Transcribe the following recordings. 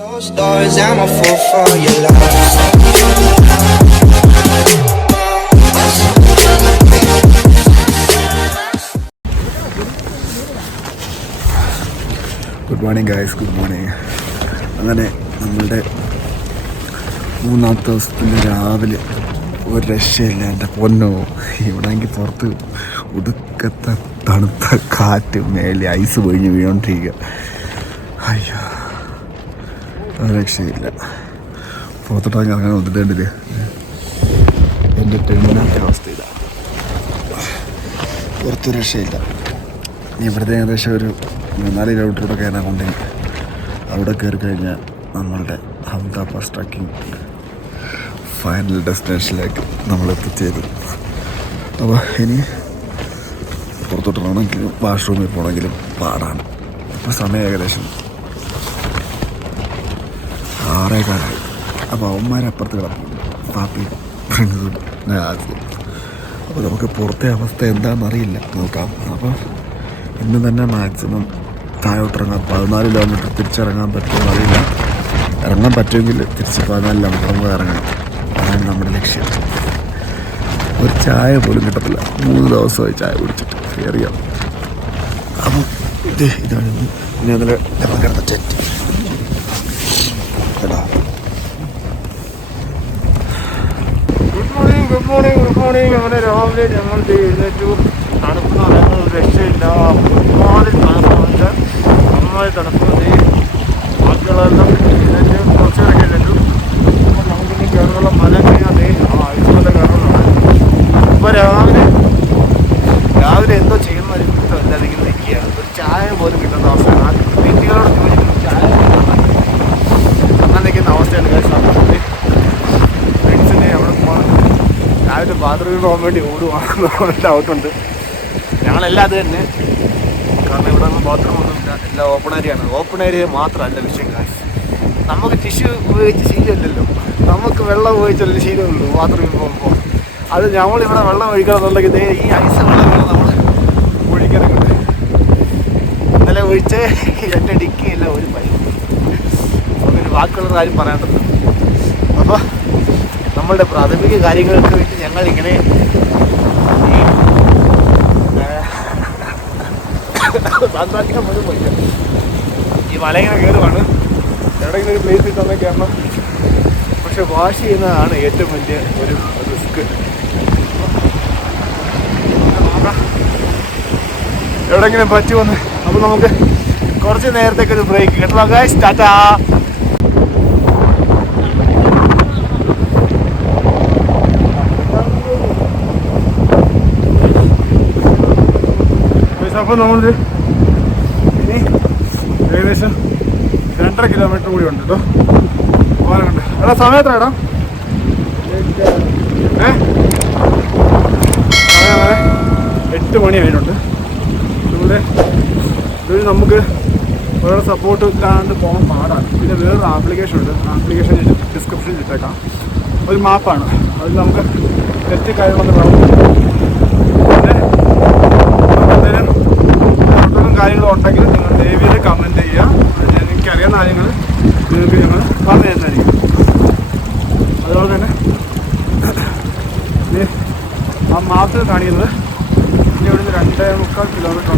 Closed doors, I'm a fool for your love. Good morning guys, good morning. അങ്ങനെ നമ്മളുടെ മൂന്നാമത്തെ ദിവസത്തിൻ്റെ രാവിലെ ഒരു രക്ഷയില്ല. എൻ്റെ പൊന്നോ, ഇവിടെയെങ്കിൽ പുറത്ത് ഉടുക്കത്തെ തണുത്ത കാറ്റ്, മേലെ ഐസ് പൊഴിഞ്ഞ് വീണോണ്ടിരിക്കുക. അയ്യോ, ഒരു രക്ഷയില്ല. പുറത്തോട്ടൊക്കെ ഇറങ്ങാൻ ഒന്നിട്ടേണ്ടില്ല. എൻ്റെ ടെന്നിനകത്തെ അവസ്ഥ ഇതാണ്. പുറത്തൊരു രക്ഷയില്ല. ഇവിടുത്തെ ഏകദേശം ഒരു 4 കിലോമീറ്ററോടെ കയറാൻ കൊണ്ടെങ്കിൽ അവിടെ കയറി കഴിഞ്ഞാൽ നമ്മളുടെ അഹമ്മദാബാദ് ട്രക്കിംഗ് ഫൈനൽ ഡെസ്റ്റിനേഷനിലേക്ക് നമ്മൾ എത്തിച്ചേരും. അപ്പോൾ ഇനി പുറത്തോട്ടിറങ്ങണമെങ്കിലും വാഷ്റൂമിൽ പോകണമെങ്കിലും പാടാണ്. ഇപ്പോൾ സമയം ഏകദേശം 6:15. അപ്പോൾ അവന്മാരപ്പുറത്ത് കിടപ്പുണ്ട്, പാപ്പി ഫ്രണ്ട്സും ആദ്യം. അപ്പോൾ നമുക്ക് പുറത്തെ അവസ്ഥ എന്താണെന്നറിയില്ല, നോക്കാം. അപ്പോൾ ഇന്ന് തന്നെ മാക്സിമം താഴോട്ടിറങ്ങാം. 14 കിലോമീറ്റർ തിരിച്ചിറങ്ങാൻ പറ്റുമെന്ന് അറിയില്ല. ഇറങ്ങാൻ പറ്റുമെങ്കിൽ തിരിച്ച് 14 കിലോമീറ്റർ നമുക്ക് ഇറങ്ങണം. അതാണ് നമ്മുടെ ലക്ഷ്യം. ഒരു ചായ പോലും കിട്ടത്തില്ല. 3 ദിവസമായി ചായ കുടിച്ചിട്ട് കയറിയാം. അപ്പം ഇതാണ് ഇനി അതിൽ കിടന്ന ടെറ്റ് കേട്ടോ. Good morning. അങ്ങനെ രാവിലെ ഞങ്ങൾ എഴുന്നേറ്റു. തണുപ്പെന്ന് പറയുന്നത് ഒരു രക്ഷയില്ല. ഒരുപാട് തണുപ്പുണ്ട്, നന്നായി തണുപ്പുണ്ട്. ബാക്കിയുള്ളതെല്ലാം എഴുന്നേറ്റ് കുറച്ചേരൊക്കെ എഴുന്നേറ്റു. അപ്പോൾ നമുക്കിനി കയറുള്ള മല കഴിഞ്ഞാൽ ഐസ്മല കയറുന്നതാണ്. അപ്പോൾ രാവിലെ എന്തോ ചെയ്യുന്ന ഒരു ഇഷ്ടമല്ല, അതിങ്ങനെ നിൽക്കുകയാണ്. ഒരു ചായ പോലും കിട്ടുന്ന അവസ്ഥയാണ്. ആദ്യം വീട്ടുകാരോട് ചോദിച്ചിട്ട് ചായ അങ്ങനെ നിൽക്കുന്ന അവസ്ഥയാണ്. ഫ്രണ്ട്സിനെ അവിടെ പോകണം. രാവിലെ ബാത്റൂമിൽ പോകാൻ വേണ്ടി ഓടുവാണെന്ന് ഡൗട്ടുണ്ട്. ഞങ്ങളെല്ലാം അത് തന്നെ. കാരണം ഇവിടെ ഒന്നും ബാത്റൂം ഒന്നുമില്ല, എല്ലാം ഓപ്പൺ ഏരിയ മാത്രമല്ല വിഷയം. കാശ് നമുക്ക് ടിഷ്യൂ ഉപയോഗിച്ച് ശീലമില്ലല്ലോ. നമുക്ക് വെള്ളം ഉപയോഗിച്ചല്ലേ ശീലമുള്ളൂ ബാത്റൂമിൽ പോകുമ്പോൾ. അത് ഞങ്ങളിവിടെ വെള്ളം ഒഴിക്കണം എന്നുണ്ടെങ്കിൽ ഈ ഐസ് വെള്ളമാണ് നമ്മൾ ഒഴിക്കണമെങ്കിൽ. ഇന്നലെ ഒഴിച്ച് എൻ്റെ ഡിക്കിയില്ല ഒരു പൈപ്പ്. അങ്ങനെ ബാക്കിയുള്ള കാര്യം പറയേണ്ടത്. അപ്പോൾ നമ്മളുടെ പ്രാഥമിക കാര്യങ്ങൾക്ക് വേണ്ടി ഞങ്ങളിങ്ങനെ സംസാരിക്കാൻ പോലും പോയില്ല. ഈ മല ഇങ്ങനെ കയറുവാണ്. എവിടെയെങ്കിലും ഒരു പ്ലേസിൽ തന്നെ കയറണം. പക്ഷെ വാഷ് ചെയ്യുന്നതാണ് ഏറ്റവും വലിയ ഒരു റിസ്ക്. എവിടെയെങ്കിലും പറ്റുമെന്ന്. അപ്പോൾ നമുക്ക് കുറച്ച് നേരത്തേക്ക് ഒരു ബ്രേക്ക് കേട്ടോ ഗൈസ്. ടാറ്റാ. അപ്പോൾ നമ്മൾ ഇനി ഏകദേശം 2.5 കിലോമീറ്റർ കൂടി ഉണ്ട് കേട്ടോ പോകാനുണ്ട്. എടാ സമയത്താ എടാ സമയം 8 മണി ആയിട്ടുണ്ട്. ഇവിടെ നമുക്ക് വേറെ സപ്പോർട്ട് ഇല്ലാണ്ട് പോകാൻ പാടാണ്. പിന്നെ വേറൊരു ആപ്ലിക്കേഷൻ ഉണ്ട്. ആപ്ലിക്കേഷൻ ഡിസ്ക്രിപ്ഷനിൽ ഇട്ടേക്കാം. ഒരു മാപ്പാണ്. അതിൽ നമുക്ക് തെറ്റി കാര്യങ്ങളൊന്നും കാണും. പിന്നെ എന്തെങ്കിലും കാര്യങ്ങളും ഉണ്ടെങ്കിൽ നിങ്ങൾ ദയവിൽ കമൻറ്റ് ചെയ്യുക. എനിക്കറിയാവുന്ന കാര്യങ്ങൾ നിങ്ങൾക്ക് ഞങ്ങൾ പറഞ്ഞു തരുന്നതായിരിക്കും. അതുപോലെ തന്നെ ആ മാപ്പിൽ കാണിക്കുന്നത് ഇനി ഇവിടുന്ന് 2.25 കിലോമീറ്റർ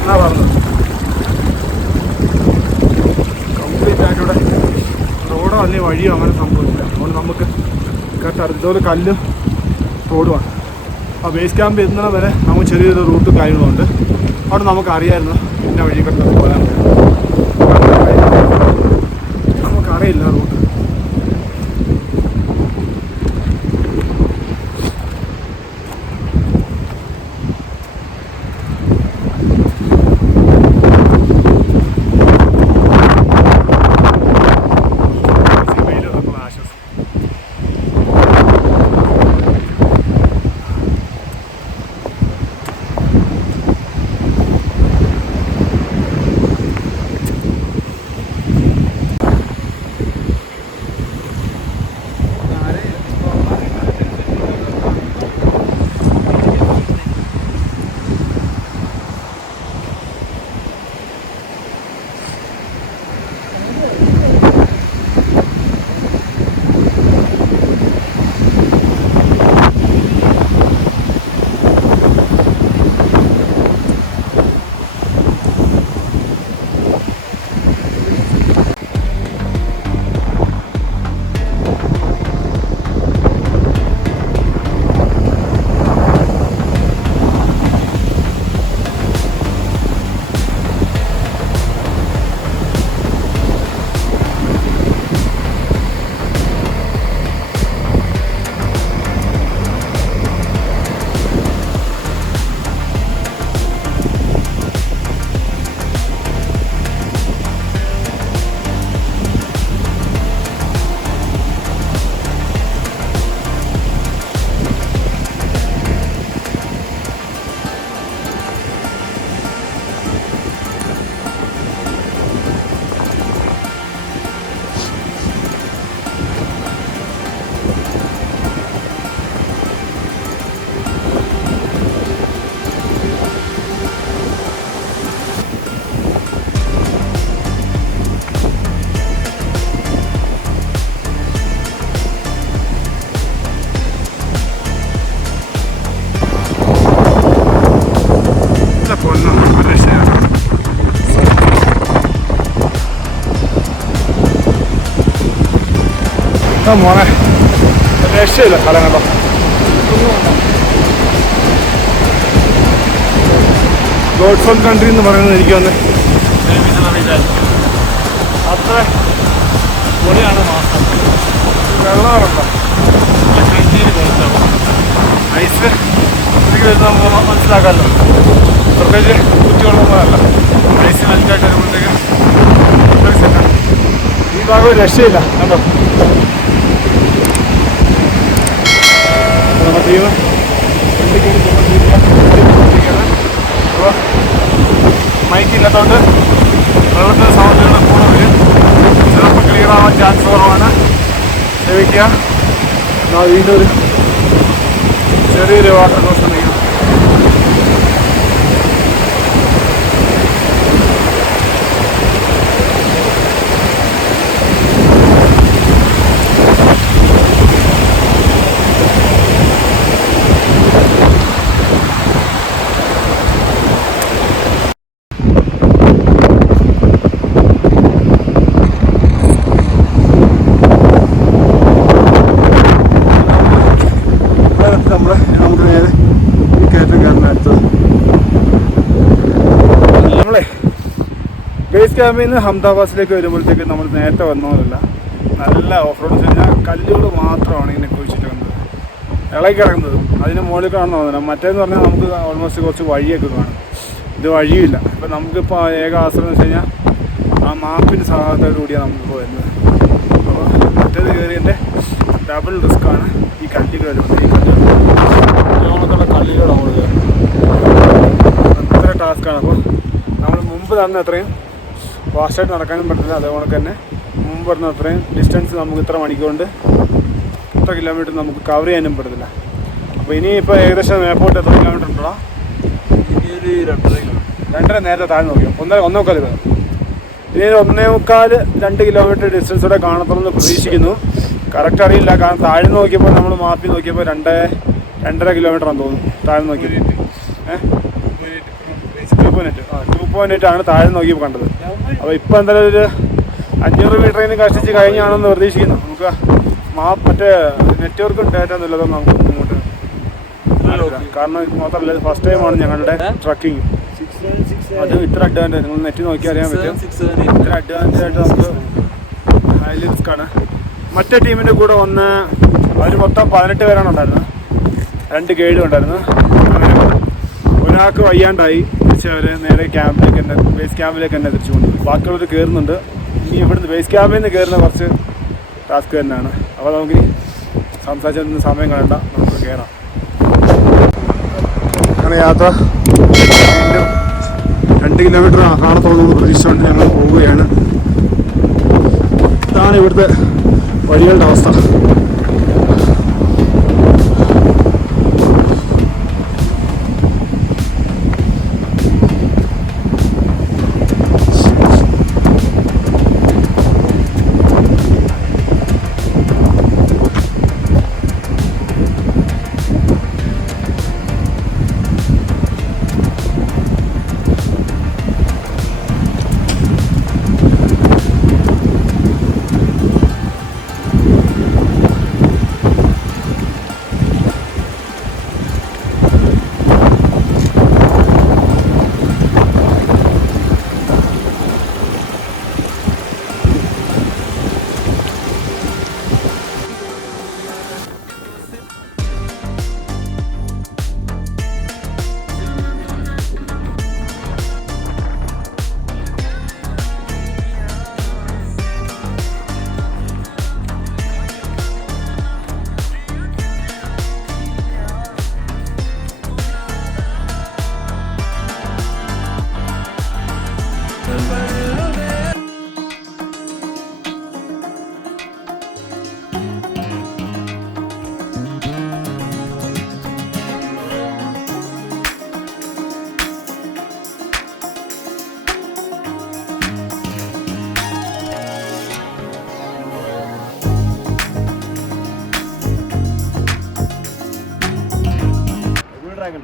എന്നാ പറഞ്ഞത്. കംപ്ലീറ്റ് ആയിട്ട് ഇവിടെ റോഡോ അല്ലെങ്കിൽ വഴിയോ അങ്ങനെ സംഭവിച്ചില്ല. അതുകൊണ്ട് നമുക്ക് കേട്ടറിയാം. ഇതൊരു കല്ല് റോഡുമാണ്. ആ ബേസ് ക്യാമ്പ് എത്തുന്ന വരെ നമുക്ക് ചെറിയൊരു റൂട്ടും കാര്യങ്ങളുണ്ട്. അവിടെ നമുക്കറിയായിരുന്നു ഇന്ന വഴി കണ്ടത് പോയാൽ നമുക്കറിയില്ല റൂട്ട്. മോനെ രക്ഷയില്ല സ്ഥലം കണ്ടോ. ഗോഡ്സ് ഓൺ കൺട്രി എന്ന് പറയുന്നത് എനിക്ക് വന്ന് അത്ര പൊളിയാണ്. മാസം വെള്ളമുണ്ടോ ഐസ് ഇതിലേക്ക് വരുന്ന നമുക്ക് മനസ്സിലാക്കാമല്ലോ. പ്രത്യേകിച്ച് കുറ്റിവെള്ളമല്ല, ഐസ് മെൽറ്റായിട്ട് വരുമ്പോഴത്തേക്ക് സെറ്റാണ്. ഈ ഭാഗം ഒരു രക്ഷയില്ല കണ്ടോ. നമ്മുടെ ടീം അപ്പോൾ മൈക്കില്ലാത്തതുകൊണ്ട് വെള്ളത്തിൻ്റെ സൗണ്ടുകൾ കൂടെ വരും. ചിലപ്പോൾ ക്ലിയർ ആവാൻ ചാൻസ് കുറവാണ്. ക്ഷമിക്കുക. വീണ്ടും ഒരു ചെറിയൊരു വാട്ടർ കോസ്റ്റ് ഉണ്ടെങ്കിൽ നമുക്ക് നേരെ ഈ കയറ്റം കയറുന്ന അടുത്തത്. നമ്മളെ ബേസ് ക്യാമ്പിൽ നിന്ന് അഹമ്മദാബാദിലേക്ക് വരുമ്പോഴത്തേക്ക് നമ്മൾ നേരത്തെ വന്നതല്ല. നല്ല ഓഫ് റോഡ് വെച്ച് കഴിഞ്ഞാൽ കല്ലുകൾ മാത്രമാണ് ഇങ്ങനെ കുഴിച്ചിട്ട് വന്നത്, ഇളകി കിടക്കുന്നത്. അതിന് മുകളിൽ കാണുന്ന തോന്നുന്നില്ല. മറ്റേന്ന് പറഞ്ഞാൽ നമുക്ക് ഓൾമോസ്റ്റ് കുറച്ച് വഴിയൊക്കെ കാണും. ഇത് വഴിയില്ല. ഇപ്പം നമുക്കിപ്പോൾ ഏക ആശ്രയം എന്ന് വെച്ച് കഴിഞ്ഞാൽ ആ മാപ്പിൻ്റെ സഹായത്തോടു കൂടിയാണ് നമുക്കിപ്പോൾ വരുന്നത്. അപ്പോൾ മറ്റേത് കയറിയതിൻ്റെ ഡബിൾ റിസ്ക്കാണ് ഈ കല്ലുകൾ വരുന്നത്. ഈ കല്ലുകളുള്ള കല്ലുകൾ നമ്മൾ അത്ര ടാസ്ക്കാണ്. അപ്പോൾ നമ്മൾ മുമ്പ് നടന്ന അത്രയും ഫാസ്റ്റായിട്ട് നടക്കാനും പറ്റില്ല. അതേപോലെ തന്നെ മുമ്പ് പറഞ്ഞ അത്രയും ഡിസ്റ്റൻസ് നമുക്ക് ഇത്ര മണിക്കൊണ്ട് ഇത്ര കിലോമീറ്റർ നമുക്ക് കവർ ചെയ്യാനും പറ്റത്തില്ല. അപ്പോൾ ഇനിയിപ്പോൾ ഏകദേശം മേപ്പോട്ട് എത്ര കിലോമീറ്റർ ഉണ്ടോ? ഇനിയൊരു 2.5 കിലോമീറ്റർ. 2.5 നേരത്തെ താഴെ നോക്കിയോ 1.25 കിലോമീറ്റർ. ഇനി 1.25-2 കിലോമീറ്റർ ഡിസ്റ്റൻസോടെ കാണത്തുള്ളൂ പ്രതീക്ഷിക്കുന്നു. കറക്റ്റ് അറിയില്ല. കാരണം താഴെ നോക്കിയപ്പോൾ നമ്മൾ മാപ്പി നോക്കിയപ്പോൾ 2.5 കിലോമീറ്റർ ആണെന്ന് തോന്നുന്നു. താഴെ നോക്കിയത് 2.8 ആണ് താഴെ നോക്കിയപ്പോൾ കണ്ടത്. അപ്പോൾ ഇപ്പോൾ എന്തായാലും ഒരു 500 മീറ്ററിന് കഷ്ടിച്ച് കഴിഞ്ഞാണെന്ന് പ്രതീക്ഷിക്കുന്നു. നമുക്ക് മറ്റേ നെറ്റ്വർക്കും ഡാറ്റ ഒന്നും ഇല്ലാതെ നമുക്ക് ഇങ്ങോട്ട് കാരണം മാത്രമല്ല ഫസ്റ്റ് ടൈമാണ് ഞങ്ങളുടെ ട്രക്കിങ്. അത് ഇത്ര അഡ്വാൻറ്റേജ് നിങ്ങൾ നെറ്റ് നോക്കി അറിയാൻ പറ്റും. ഇത്ര അഡ്വാൻറ്റേജ് ആയിട്ട് നമുക്ക് ഹൈലി റിസ്ക്കാണ്. മറ്റേ ടീമിൻ്റെ കൂടെ വന്ന് അവർ മൊത്തം 18 പേരാണ് ഉണ്ടായിരുന്നത്. 2 ഗൈഡും ഉണ്ടായിരുന്നു. അങ്ങനെ ഒരാൾക്ക് വയ്യാണ്ടായി തിരിച്ച് അവർ നേരെ ക്യാമ്പിലേക്ക് തന്നെ ബേസ് ക്യാമ്പിലേക്ക് തന്നെ തിരിച്ചു കൊണ്ടു. ബാക്കിയുള്ളവർ കയറുന്നുണ്ട്. ഇനി ഇവിടുന്ന് ബേസ് ക്യാമ്പിൽ നിന്ന് കയറുന്ന കുറച്ച് ടാസ്ക് തന്നെയാണ്. അപ്പോൾ നമുക്കിനി സംസാരിച്ചൊന്നും സമയം കളയണ്ട, നമുക്ക് കയറാം. അങ്ങനെ യാത്ര വീണ്ടും 2 കിലോമീറ്റർ കാണത്തോളം പ്രതീക്ഷിച്ചുകൊണ്ട് ഞങ്ങൾ പോവുകയാണ്. ഇതാണ് ഇവിടുത്തെ വഴികളുടെ അവസ്ഥ.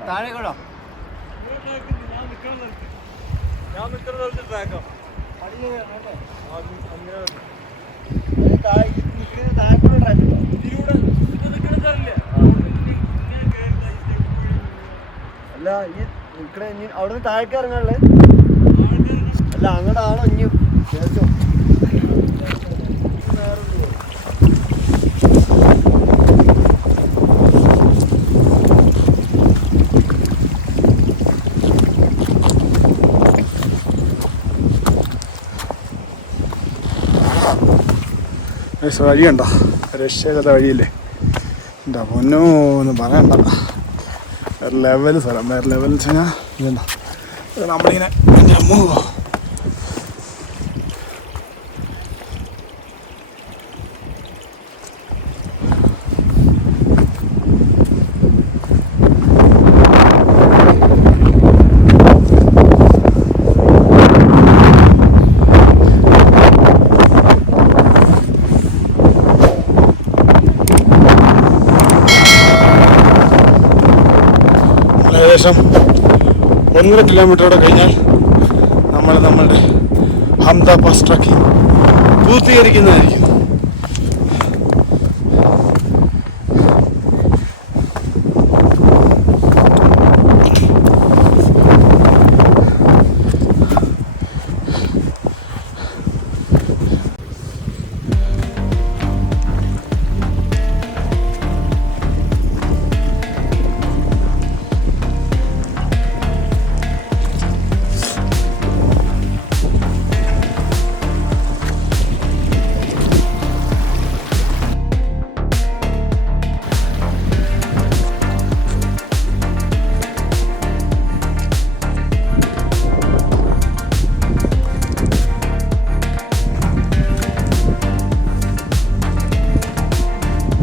താഴെ കേട്ടോ ഞാൻ നിൽക്കുന്ന ട്രാക്കോ താഴെ ട്രാക്ക് നോക്കണേ. ഇനി അവിടുന്ന് താഴേക്ക് ഇറങ്ങാനുള്ളത് അല്ല, അങ്ങോട്ടാണോ ഇനി ശേഷം? വഴിയുണ്ടോ? രക്ഷയില്ലാത്ത വഴിയില്ലേ? എന്താ പൊന്നോ ഒന്നും പറയണ്ട. വേറെ ലെവൽ സ്ഥലം. വേറെ ലെവൽ എന്ന് വെച്ച് കഴിഞ്ഞാൽ ഇതെന്താ നമ്മളിങ്ങനെ അമ്മോ ഏകദേശം 1.5 കിലോമീറ്ററോടെ കഴിഞ്ഞാൽ നമ്മൾ നമ്മളുടെ ഹംദ പാസ് ട്രക്കിംഗ് പൂർത്തീകരിക്കുന്നതായിരിക്കും.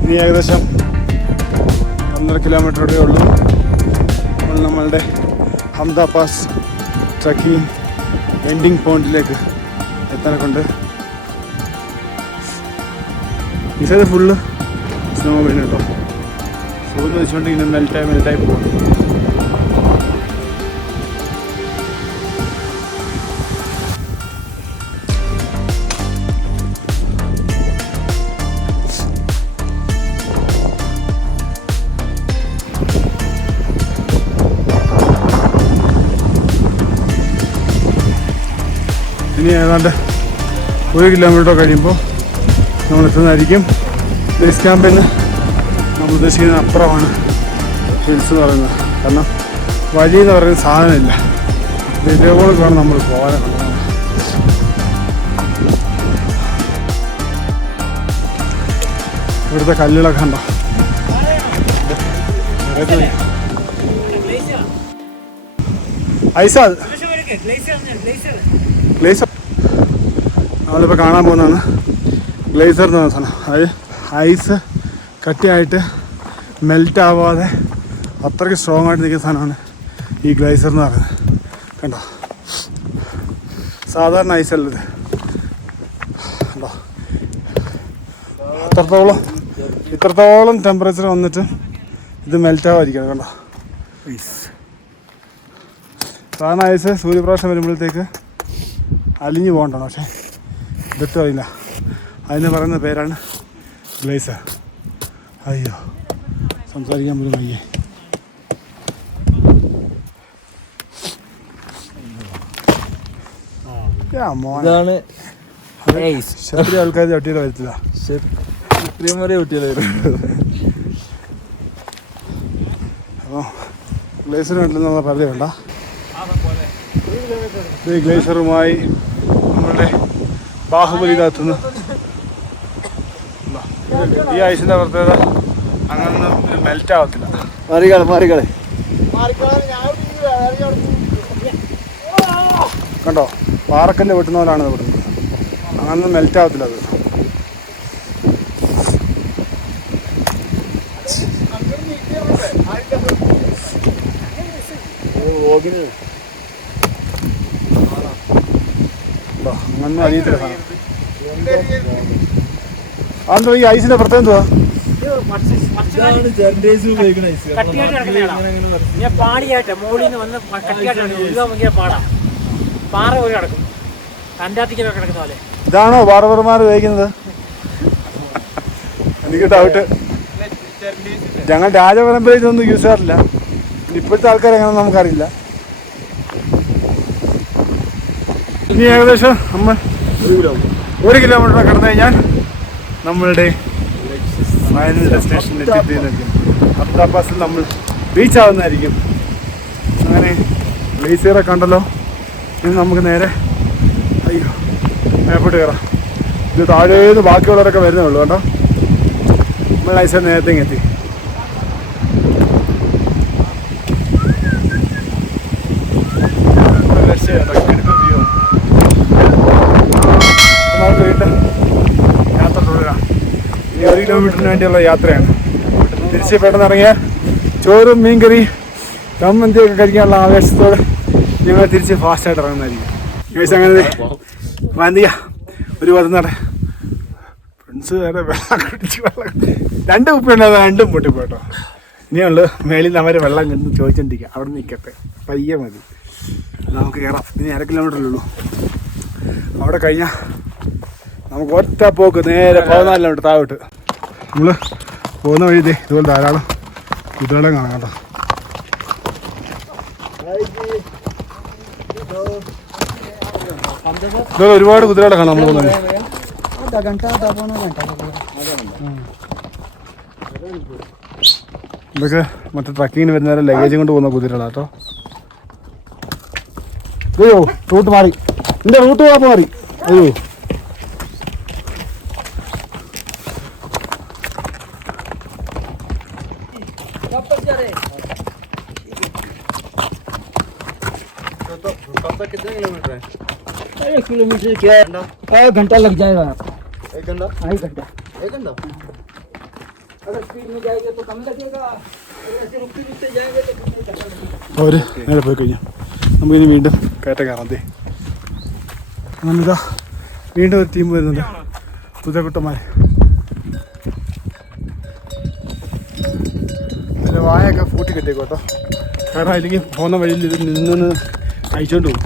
ഇനി ഏകദേശം 1.5 കിലോമീറ്ററോടെ ഉള്ളൂ. നമ്മൾ നമ്മളുടെ ഹംദ പാസ് ട്രക്കിംഗ് എൻഡിങ് പോയിന്റിലേക്ക് എത്താനൊക്കെ. ഈ സൈഡ് ഫുള്ള് സ്നോ വീണ് കേട്ടോ. സൂര്യൻ വെച്ചുകൊണ്ട് ഇങ്ങനെ മെൽറ്റായി പോകും. ഇനി ഏതാണ്ട് 1 കിലോമീറ്റർ കഴിയുമ്പോൾ നമ്മൾ എത്തുന്നതായിരിക്കും ബേസ് ക്യാമ്പിൽ നിന്ന്. നമ്മൾ ഉദ്ദേശിക്കുന്ന അപ്പുറമാണ് ഹിൽസ് എന്ന് പറയുന്നത്. കാരണം വഴി എന്ന് പറയുന്ന സാധനമില്ല. ഇതേപോലെ വേണം നമ്മൾ പോകാൻ. ഇവിടുത്തെ കല്ലുകളൊക്കെ കണ്ടോ? ഐസാ ഗ്ലേസർ നമ്മളിപ്പോൾ കാണാൻ പോകുന്നതാണ്. ഗ്ലേസർ എന്ന് പറഞ്ഞ സാധനം. അത് ഐസ് കട്ടിയായിട്ട് മെൽറ്റ് ആവാതെ അത്രയ്ക്ക് സ്ട്രോങ് ആയിട്ട് നിൽക്കുന്ന സാധനമാണ് ഈ ഗ്ലേസർ എന്ന് പറയുന്നത്. കണ്ടോ? സാധാരണ ഐസല്ലത് കണ്ടോ? ഇത്രത്തോളം ടെമ്പറേച്ചർ വന്നിട്ട് ഇത് മെൽറ്റ് ആവാതിരിക്കണം. കണ്ടോ? സാധാരണ ഐസ് സൂര്യപ്രകാശം വരുമ്പോഴത്തേക്ക് അലിഞ്ഞു പോകണ്ടാണ്. പക്ഷേ ഇതൊട്ടും അറിയില്ല. അതിന് പറയുന്ന പേരാണ് ഗ്ലേസർ. അയ്യോ, സംസാരിക്കാൻ പോലും വയ്യേ. ഇതാണ് ചെറിയ ആൾക്കാർ ചട്ടിയുടെ വരത്തില്ല. ഇത്രയും വരെ കുട്ടികളായിരുന്നു. അപ്പോൾ ഗ്ലേസർ വേണ്ടെന്നുള്ള പരിധി വേണ്ട. ഈ ഗ്ലേസറുമായി നമ്മളുടെ ബാഹുബലി താത്തുന്നു. ഈ ഐസിൻ്റെ പ്രത്യേകത അങ്ങനെ മെൽറ്റ് ആവത്തില്ല. മാറിക്കളെ കണ്ടോ? പാറക്കല്ല് വെട്ടുന്ന പോലാണ് ഇത് വിടുന്നത്. അങ്ങനെ മെൽറ്റ് ആവത്തില്ല അത്. അങ്ങനെ അറിയത്തില്ല സാധനം. അതെന്തോ ഈ ഐസിന്റെ പ്രത്യേകം എന്തുവാ? പാടിയായിട്ട് മോളിൽ നിന്ന് വന്ന് കട്ടിയായിട്ടാണ് ഒഴുകാൻ ഭയങ്കര പാടാ. പാറ പോലെ കിടക്കും, അന്റാർട്ടിക്കൊക്കെ കിടക്കുന്ന പോലെ. ഇതാണോ ബാർബർമാർ ഉപയോഗിക്കുന്നത്? എനിക്ക് ഡൗട്ട്. ഞങ്ങൾ രാജപരമ്പരയിലൊന്നും യൂസ് ചെയ്യാറില്ല. ഇപ്പോഴത്തെ ആൾക്കാർ എങ്ങനെ നമുക്കറിയില്ല. ഇനി ഏകദേശം നമ്മൾ 1 കിലോമീറ്റർ കടന്നു കഴിഞ്ഞാൽ നമ്മളുടെ ഫൈനൽ ഡെസ്റ്റിനേഷനിൽ എത്തിയിരിക്കും. ഹംദാ പാസിൽ നമ്മൾ റീച്ച് ആവുന്നതായിരിക്കും. അങ്ങനെ ഗ്ലേസിയറെ കണ്ടല്ലോ. ഇനി നമുക്ക് നേരെ മേപ്പോട്ട് കയറാം. ഇത് താഴേന്ന് ബാക്കിയുള്ളവരൊക്കെ വരുന്നേ ഉള്ളൂ കേട്ടോ. നമ്മൾ നൈസായി നേരത്തെ എത്തി. നമുക്ക് വീണ്ടും യാത്ര തുടരാം. ഇനി 1 കിലോമീറ്ററിന് വേണ്ടിയുള്ള യാത്രയാണ്. തിരിച്ച് പെട്ടെന്ന് ഇറങ്ങിയാൽ ചോറും മീൻകറി ചമ്മന്തിയൊക്കെ കഴിക്കാനുള്ള ആവേശത്തോടെ ഞങ്ങൾ തിരിച്ച് ഫാസ്റ്റായിട്ട് ഇറങ്ങുന്നതായിരിക്കും. അങ്ങനെ വന്തിയ ഒരു 14 ഫ്രണ്ട്സ് വേറെ വെള്ളം കുടിച്ച് 2 കുപ്പിയുണ്ടായത് 2 പൊട്ടിപ്പോട്ടോ. ഇനിയുള്ളു മേളിൽ അവരെ വെള്ളം കണ്ട് ചോദിച്ചോണ്ടിരിക്കുക. അവിടെ നിൽക്കട്ടെ, പയ്യെ മതി, നമുക്ക് കയറാം. ഇനി 1/2 കിലോമീറ്ററേ ഉള്ളൂ. അവിടെ കഴിഞ്ഞാൽ നമുക്ക് ഒറ്റ പോക്ക് നേരെ 14 കിലോമീറ്റർ താഴോട്ട്. നമ്മൾ പോകുന്ന വഴി ഇതുപോലെ ധാരാളം കുതിരകളെ കാണാം കേട്ടോ. ഇതുപോലെ ഒരുപാട് കുതിരകളെ കാണാം നമ്മൾ പോകുന്നത്. ഇതൊക്കെ മറ്റേ ട്രക്കിങ്ങിന് വരുന്നവരെ ലഗേജ് കൊണ്ട് പോകുന്ന കുതിരകളാണ് കേട്ടോ. അയ്യോ റൂട്ട് മാറി, എൻ്റെ റൂട്ട് മാറി. അയ്യോ किलोमीटर क्या 1 घंटा लग जाएगा. 1 घंटा 1 घंटा. 1 घंटा अगर स्पीड में जाएंगे तो कम लगेगा, ऐसे रुकते रुकते जाएंगे तो कम लगेगा. അവർ നേരെ പോയി കഴിഞ്ഞാൽ നമുക്കിനി വീണ്ടും കയറ്റം കയറാം. അങ്ങനെ ഇതാ വീണ്ടും ഒരു ടീം വരുന്നുണ്ട്, കുതിരക്കുട്ടന്മാർ. അതിൻ്റെ വായൊക്കെ പൂട്ടി കെട്ടിയേക്കോട്ടോ. കാരണം അല്ലെങ്കിൽ പോകുന്ന വഴിയിൽ ഇത് നിന്ന് കഴിച്ചോണ്ട് പോകും.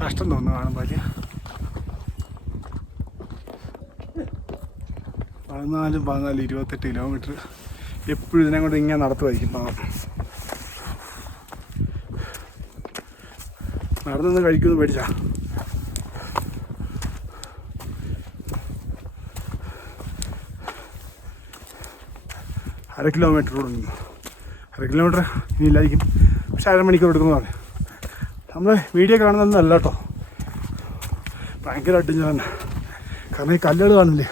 കഷ്ടം തോന്നുന്നു കാണുമ്പോൾ. 14, 28 കിലോമീറ്റർ എപ്പോഴും ഇതിനെ കൊണ്ട് ഇങ്ങനെ നടത്തുമായിരിക്കും. നടന്നു കഴിക്കുമെന്ന് പേടിച്ചാ. അര കിലോമീറ്റർ കൂടെ 1/2 കിലോമീറ്റർ ഇനി ഇല്ലായിരിക്കും, പക്ഷെ 1/2 മണിക്കൂർ എടുക്കുന്നതാണ്. നമ്മൾ വീഡിയോ കാണുന്നതൊന്നും അല്ല കേട്ടോ, ഭയങ്കരമായിട്ട് ഞാൻ. കാരണം ഈ കല്ലുകൾ കാണില്ലേ,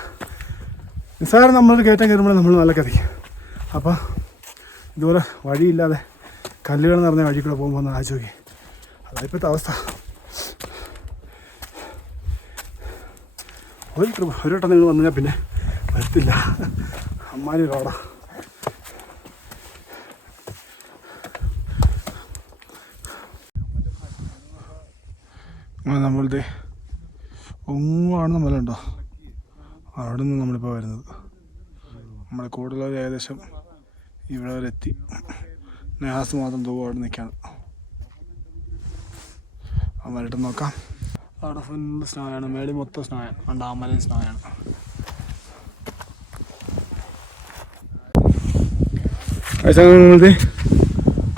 നിസ്സാരം നമ്മൾ കയറ്റം കയറുമ്പോൾ നമ്മൾ നല്ല കത്തിക്കും. അപ്പോൾ ഇതുപോലെ വഴിയില്ലാതെ കല്ലുകൾ നിറഞ്ഞ വഴി കൂടെ പോകുമ്പോൾ ഒന്ന് ആലോചിച്ച് നോക്കി. അതായിപ്പോഴത്തെ അവസ്ഥ. ഒരു വട്ടം നിങ്ങൾ വന്നു കഴിഞ്ഞാൽ പിന്നെ വരത്തില്ല. അമ്മാരി റോഡാ. നമ്മളുടെ ഒങ്ങാണെന്ന മലയുണ്ടോ, അവിടെ നിന്ന് നമ്മളിപ്പോൾ വരുന്നത്. നമ്മുടെ കൂടുതൽ ഏകദേശം ഇവിടെ വരെ എത്തി. നെഹാസ് മാത്രം തൂവ് അവിടെ നിൽക്കുകയാണ്. ആ മലയിട്ട് നോക്കാം. അവിടെ ഫുള്ള് സ്നോയാണ്, മേളിൽ മൊത്തം സ്നോയാണ്. ഉണ്ട്, ആ മലയിൽ സ്നോയാണ്.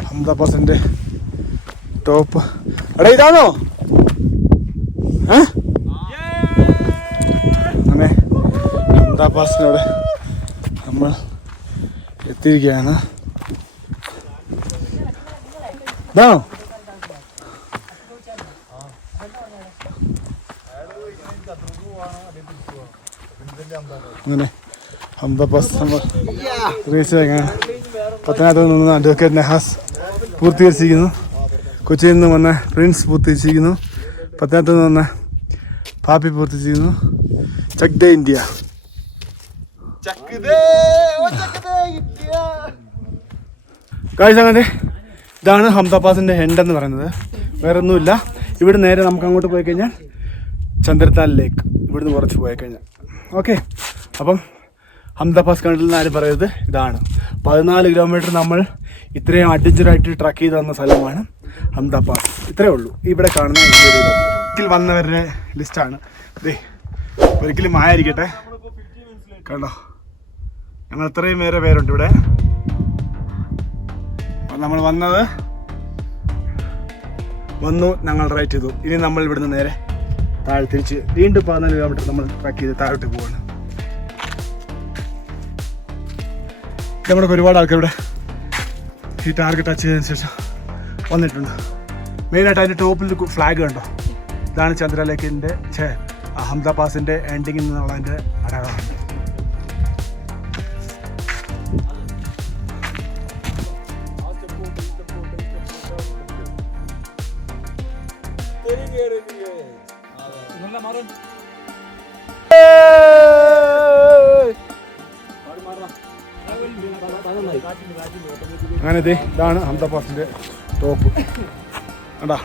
ഹംദാ പാസിൻ്റെ ടോപ്പ്. എടാ ഇതാണോ? അങ്ങനെ ഹംദാ പാസിനോട് നമ്മൾ എത്തിയിരിക്കുകയാണ്. ഇതാണോ? അങ്ങനെ ഹംദാ പാസ് നമ്മൾ റീച്ച് ചെയ്യാൻ പത്തനാപുരത്ത് നിന്ന് അഡ്വക്കേറ്റ് നെഹാസ് പൂർത്തീകരിച്ചിരിക്കുന്നു. കൊച്ചിയിൽ നിന്ന് വന്ന പ്രിൻസ് പൂർത്തീകരിച്ചിരിക്കുന്നു. പത്തനാപുരത്ത് നിന്ന് വന്ന പാപ്പി പൂർത്തീകരിച്ചിരിക്കുന്നു. ചക് ദേ ഇന്ത്യ. കാഴ്ച അങ്ങനെ ഇതാണ് ഹംദാ പാസിൻ്റെ എൻഡ് എന്ന് പറയുന്നത്. വേറെ ഒന്നുമില്ല. ഇവിടെ നേരെ നമുക്ക് അങ്ങോട്ട് പോയി കഴിഞ്ഞാൽ ചന്ദ്രത്താൽ ലേക്ക്, ഇവിടുന്ന് കുറച്ച് പോയി കഴിഞ്ഞാൽ. ഓക്കെ, അപ്പം ഹംദാ പാസ് കണ്ടില്ലെന്ന് ആരും പറയരുത്. ഇതാണ് 14 കിലോമീറ്റർ നമ്മൾ ഇത്രയും അഡ്വഞ്ചറായിട്ട് ട്രക്ക് ചെയ്ത് വന്ന സ്ഥലമാണ് ഹംദാ പാസ്. ഇത്രയേ ഉള്ളൂ. ഇവിടെ കാണുന്ന ഇതിൽ വന്നവരുടെ ലിസ്റ്റാണ്. ഒരിക്കലും മായായിരിക്കട്ടെ. കണ്ടോ, ഞങ്ങൾ ഇത്രയും പേരുണ്ട് ഇവിടെ. നമ്മൾ വന്നു, ഞങ്ങൾ റൈറ്റ് ചെയ്തു. ഇനി നമ്മൾ ഇവിടുന്ന് നേരെ താഴെ തിരിച്ച് വീണ്ടും 14 കിലോമീറ്റർ നമ്മൾ ട്രാക്ക് ചെയ്ത് താഴോട്ട് പോവാണ്. നമ്മുടെ ഒരുപാട് ആൾക്കാർ ഇവിടെ ഈ ടാർഗറ്റ് ടച്ച് ചെയ്തതിന് ശേഷം വന്നിട്ടുണ്ട്. മെയിനായിട്ട് അതിൻ്റെ ടോപ്പിൽ ഫ്ലാഗ് കണ്ടോ, ഇതാണ് ചന്ദ്രലേഖിൻ്റെ ഹംദ പാസിൻ്റെ എൻഡിങ്ങിൽ നിന്നുള്ളതിൻ്റെ അടയാളമാണ്. അങ്ങനെ ഇതാണ് ഹംദ പാസിൻ്റെ ടോപ്പ് കണ്ടാ.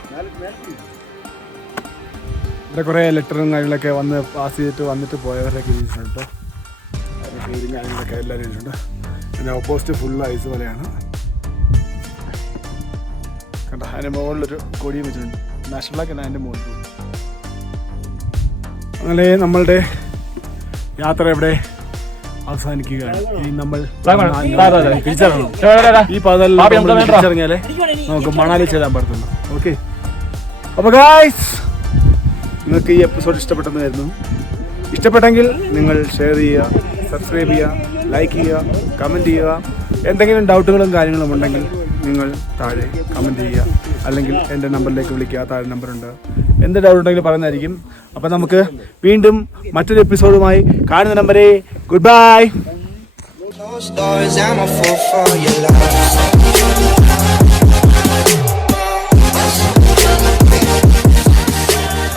ഇവിടെ കുറേ ലെറ്ററും കാര്യങ്ങളൊക്കെ വന്ന് പാസ് ചെയ്തിട്ട് വന്നിട്ട് പോയവരൊക്കെ എഴുതിയിട്ടുണ്ട് കേട്ടോ. പേരും കാര്യങ്ങളൊക്കെ എല്ലാവരും എഴുതിയിട്ടുണ്ട്. പിന്നെ ഓപ്പോസിറ്റ് ഫുൾ ഐസ് പോലെയാണ് കണ്ടോ. അതിൻ്റെ മുകളിലൊരു കൊടിയും വെച്ചിട്ടുണ്ട്, നാഷണലൊക്കെ അതിൻ്റെ മുകളിൽ. അങ്ങനെ നമ്മളുടെ യാത്ര ഇവിടെ അവസാനിക്കുകയാണ്. ഇനി നമ്മൾ ഈ പാതയിൽ തിരിച്ചിറങ്ങിയാലേ നമുക്ക് മണാലി ചെല്ലാൻ പറ്റത്തുള്ളൂ. ഓക്കെ, അപ്പോൾ ഗായ്സ് നിങ്ങൾക്ക് ഈ എപ്പിസോഡ് ഇഷ്ടപ്പെട്ടെന്ന് കരുതുന്നു. ഇഷ്ടപ്പെട്ടെങ്കിൽ നിങ്ങൾ ഷെയർ ചെയ്യുക, സബ്സ്ക്രൈബ് ചെയ്യുക, ലൈക്ക് ചെയ്യുക, കമൻറ്റ് ചെയ്യുക. എന്തെങ്കിലും ഡൗട്ടുകളും കാര്യങ്ങളും ഉണ്ടെങ്കിൽ നിങ്ങൾ താഴെ കമൻറ്റ് ചെയ്യുക, അല്ലെങ്കിൽ എൻ്റെ നമ്പറിലേക്ക് വിളിക്കുക. താഴെ നമ്പറുണ്ട്. എന്ത് ഡൗട്ട് ഉണ്ടെങ്കിലും പറയുന്നതായിരിക്കും. അപ്പം നമുക്ക് വീണ്ടും മറ്റൊരു എപ്പിസോഡുമായി കാണുന്ന നമ്പരെ good bye. Closed doors, I'm a fool for your love.